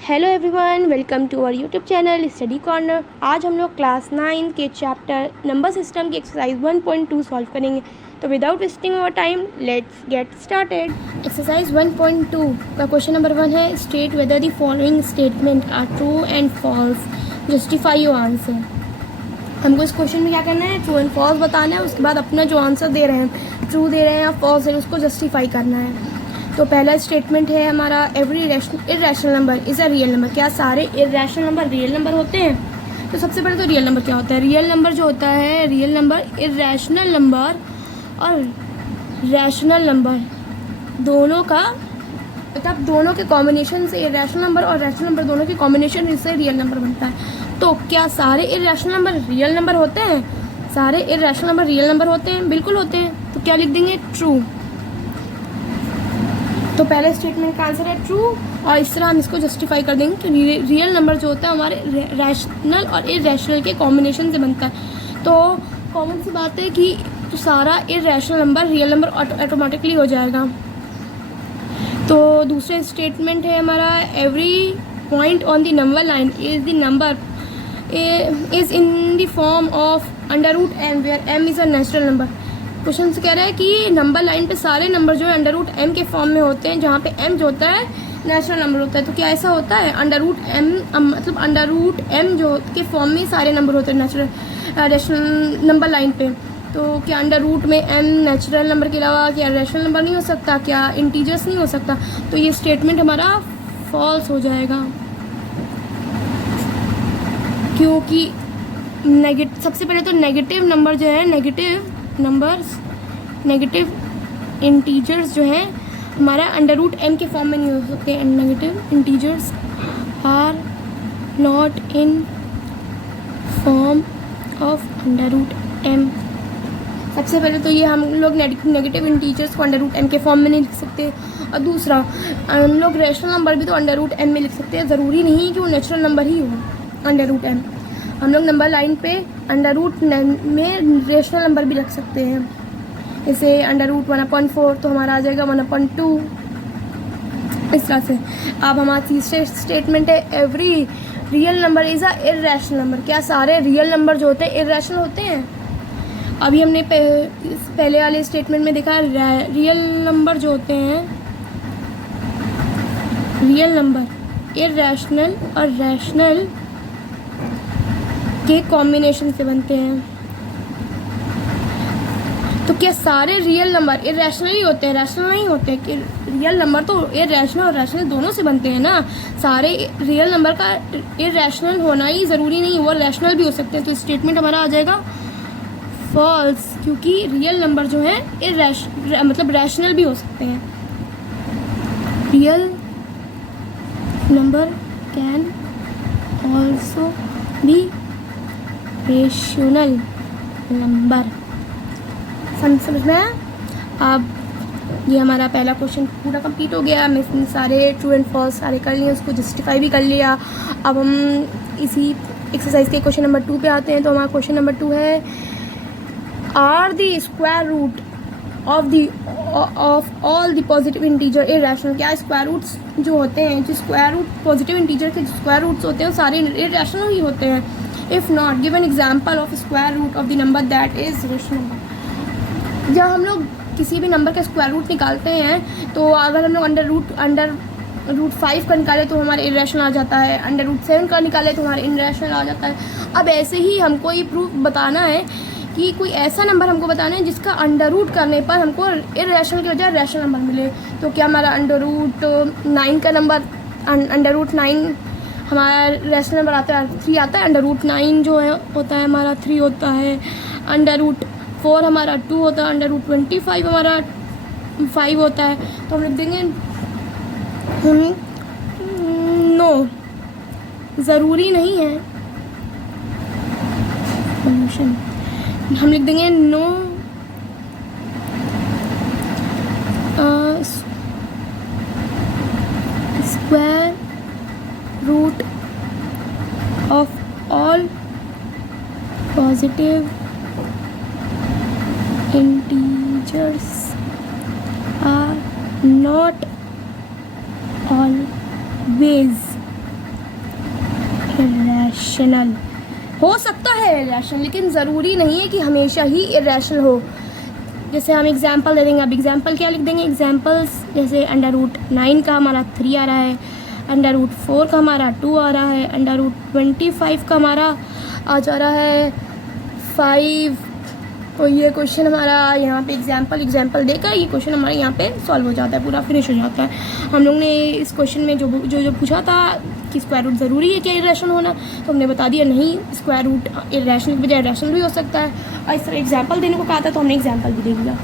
Hello everyone, welcome to our YouTube channel study corner. आज हम लोग क्लास 9 के चैप्टर नंबर सिस्टम की एक्सरसाइज 1.2 सॉल्व करेंगे। तो without wasting our time let's get started. Exercise 1.2 का क्वेश्चन नंबर 1 है, state whether the following statement are true and false, justify your answer. हमको इस क्वेश्चन में क्या करना है, ट्रू एंड फॉल्स बताना है। उसके बाद अपना जो आंसर दे रहे हैं, ट्रू दे रहे हैं या फॉल्स दे रहे हैं, उसको जस्टिफाई करना है। तो पहला स्टेटमेंट है हमारा, every irrational number is a real number. क्या सारे इर्रेशनल नंबर रियल नंबर होते हैं? तो सबसे पहले तो रियल नंबर क्या होता है? रियल नंबर जो होता है, रियल नंबर, इर्रेशनल नंबर और रैशनल नंबर दोनों का, मतलब दोनों के कॉम्बिनेशन से, इर्रेशनल नंबर और रैशनल नंबर दोनों के कॉम्बिनेशन से रियल नंबर बनता है। तो क्या सारे इर्रेशनल नंबर रियल नंबर होते हैं? सारे इर्रेशनल नंबर रियल नंबर होते हैं? बिल्कुल होते हैं। तो क्या लिख देंगे? ट्रू। तो पहले स्टेटमेंट का आंसर है ट्रू, और इस तरह हम इसको जस्टिफाई कर देंगे कि रियल नंबर जो होता है हमारे रैशनल और इर्रेशनल के कॉम्बिनेशन से बनता है। तो कॉमन सी बात है कि तो सारा irrational number real number automatically हो जाएगा। तो दूसरा स्टेटमेंट है हमारा, every point on the number line is the number is in the form of under root M, where M is a natural number. Question से कह रहा है कि नंबर लाइन पे सारे नंबर जो है अंडर रूट एम के फॉर्म में होते हैं, जहाँ पे एम जो होता है नेचुरल नंबर होता है। तो क्या ऐसा होता है? अंडर रूट एम मतलब अंडर रूट एम जो के फॉर्म में सारे नंबर होते हैं नेचुरल रैशनल नंबर लाइन पे। तो क्या अंडर रूट में एम नेचुरल नंबर के अलावा क्या रैशनल नंबर नहीं हो सकता? क्या इंटीजर्स नहीं हो सकता? तो ये स्टेटमेंट हमारा फॉल्स हो जाएगा, क्योंकि सबसे पहले तो नेगेटिव नंबर जो है, नेगेटिव नंबर्स, नेगेटिव इंटीजर्स जो हैं हमारा अंडर रूट एम के फॉर्म में नहीं हो सकते। And negative integers are not in form of under root M. सबसे पहले तो ये हम लोग नेगेटिव इंटीजर्स को अंडर रूट एम के फॉर्म में नहीं लिख सकते। और दूसरा, हम लोग रैशनल नंबर भी तो अंडर रूट एम में लिख सकते हैं। ज़रूरी नहीं कि वो नेचुरल नंबर ही हो अंडर रूट एम। हम लोग नंबर लाइन पे अंडर रूट में रेशनल नंबर भी रख सकते हैं। जैसे अंडर रूट 1/4 तो हमारा आ जाएगा 1/2, इस तरह से। अब हमारा तीसरा स्टेटमेंट है, every real number is a irrational number. क्या सारे रियल नंबर जो होते हैं इर्रेशनल होते हैं? अभी हमने पहले वाले स्टेटमेंट में देखा है, रियल नंबर जो होते हैं, रियल नंबर इर्रेशनल और रैशनल के कॉम्बिनेशन से बनते हैं। तो क्या सारे रियल नंबर इर्रेशनल ही होते हैं, रैशनल नहीं होते? कि रियल नंबर तो इर्रेशनल और रैशनल दोनों से बनते हैं ना। सारे रियल नंबर का इर्रेशनल होना ही ज़रूरी नहीं, वो रैशनल भी हो सकते हैं। तो स्टेटमेंट हमारा आ जाएगा फॉल्स, क्योंकि रियल नंबर जो है मतलब रैशनल भी हो सकते हैं। Real number can also be rational number. समझ में? अब ये हमारा पहला क्वेश्चन पूरा कंप्लीट हो गया। हमने सारे ट्रू एंड फॉल्स सारे कर लिए, उसको जस्टिफाई भी कर लिया। अब हम इसी एक्सरसाइज के क्वेश्चन नंबर 2 पे आते हैं। तो हमारा क्वेश्चन नंबर 2 है, are the square root of all the positive integer irrational. क्या स्क्वायर रूट्स जो होते हैं, जो स्क्वायर रूट पॉजिटिव इंटीजर के स्क्वायर रूट्स होते हैं, वो सारे इर्रेशनल ही होते हैं? If not, give an example of square root of the number that is rational number. जब हम लोग किसी भी नंबर का स्क्वायर रूट निकालते हैं, तो अगर हम लोग अंडर रूट 5 का निकाले तो हमारे इर्रेशनल आ जाता है, अंडर रूट 7 का निकाले तो हमारे इर्रेशनल आ जाता है। अब ऐसे ही हमको ये प्रूफ बताना है कि कोई ऐसा नंबर हमको बताना है जिसका अंडर रूट करने पर हमको इर्रेशनल की बजाय रैशनल नंबर मिले। तो क्या हमारा अंडर रूट 9 का नंबर, अंडर रूट 9 हमारा रैशनल नंबर आता है 3 आता है। अंडर रूट 9 जो है होता है हमारा 3 होता है। अंडर रूट 4 हमारा 2 होता है। अंडर रूट 25 हमारा 5 होता है। तो हम लिख देंगे नो, ज़रूरी नहीं है। हम लिख देंगे no square root of all positive integers are not always irrational. हो सकता है इरेशनल, लेकिन ज़रूरी नहीं है कि हमेशा ही इरेशनल हो। जैसे हम एग्जांपल दे देंगे। अब एग्जांपल क्या लिख देंगे? एग्जांपल्स जैसे √9 का हमारा 3 आ रहा है, √4 का हमारा 2 आ रहा है, √25 का हमारा आ जा रहा है 5। तो ये क्वेश्चन हमारा यहाँ पे एग्जांपल देकर ये क्वेश्चन हमारे यहाँ पे सॉल्व हो जाता है, पूरा फिनिश हो जाता है। हम लोग ने इस क्वेश्चन में जो पूछा था कि स्क्वायर रूट ज़रूरी है क्या इरेशनल होना, तो हमने बता दिया नहीं, स्क्वायर रूट इरेशनल के बजाय रैशनल भी हो सकता है। और इस तरह एग्जांपल देने को कहा था तो हमने एग्जांपल भी दे दिया।